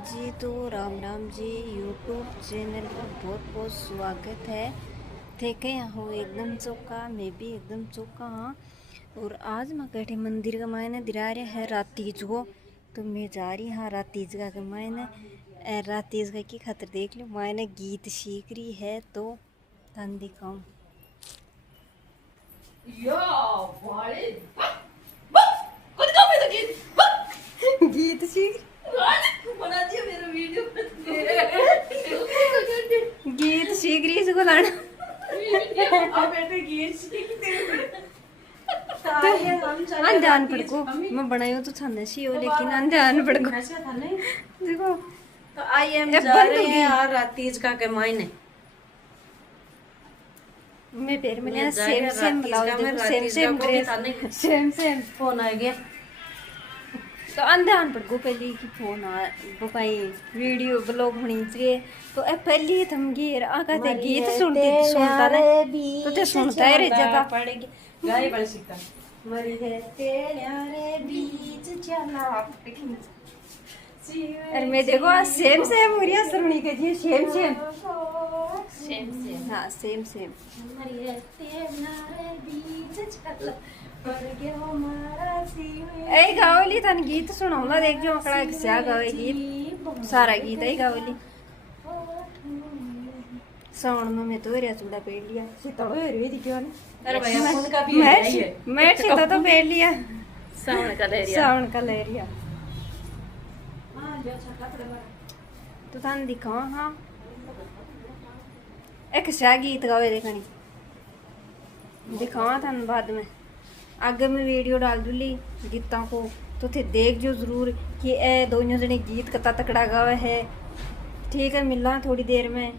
जी तो राम राम ji, YouTube channel पर बहुत बहुत स्वागत है। थे यहाँ एकदम चौका, मैं भी एकदम चौका हाँ। और आज मैं कटे मंदिर का मायने दिरा रहे है रात तीज को, तो मैं जा रही हाँ रात तीज का के मायने। रात तीज का की खातिर देख लो मायने गीत सीख रही है, तो तन दिखाऊं गीत सीख बना दिया मेरा वीडियो। गीत सीख रही इसको लाना। अब बेटे गीत सीखते ध्यान पड़को मैं बनाई तो छाने सी हो, लेकिन ध्यान पड़को देखो। तो आई एम जा रहे हैं यार रात तीज का के मायने। मैं पैर में सेम सेम ब्लाउज देखो, same same dress, same same phone आ गया तो ध्यान पड़को पहले की फोन आ वो भाई वीडियो ब्लॉग होनी चाहिए। तो ए पहली थम गिर आका ते गीत सुनता ना, तो ते सुनता है रे जता पड़ेगी गाय बड़ सीखता मरी है तेरे बीच चला। अरे मैं देखो आज सेम सेम हो रही है सरवणी के जी, सेम सेम सेम सेम हाँ सेम सेम। मरी है तेरे बीच चला ए गावली तन गीत सुनाऊंगा, देख जो अकड़ा क्या गावे गीत, सारा गीत है गावली। साउंड में मैं तो रिया चूड़ा पेड़ लिया से तो रे दी क्यों ने। अरे भाई अपन का भी है मैं से तो पेड़ लिया साउंड का ले रिया, साउंड का ले रिया। हां जो छक्का पड़े तो तन दिखाओ हाँ एक सा गीत गावे देखनी दिखावा तन बाद में आगे मैं वीडियो डाल दूली गीतों को, तो थे देख जो जरूर कि ए दोनों जने गीत कता तकड़ा गावे है। ठीक है मिलना थोड़ी देर में।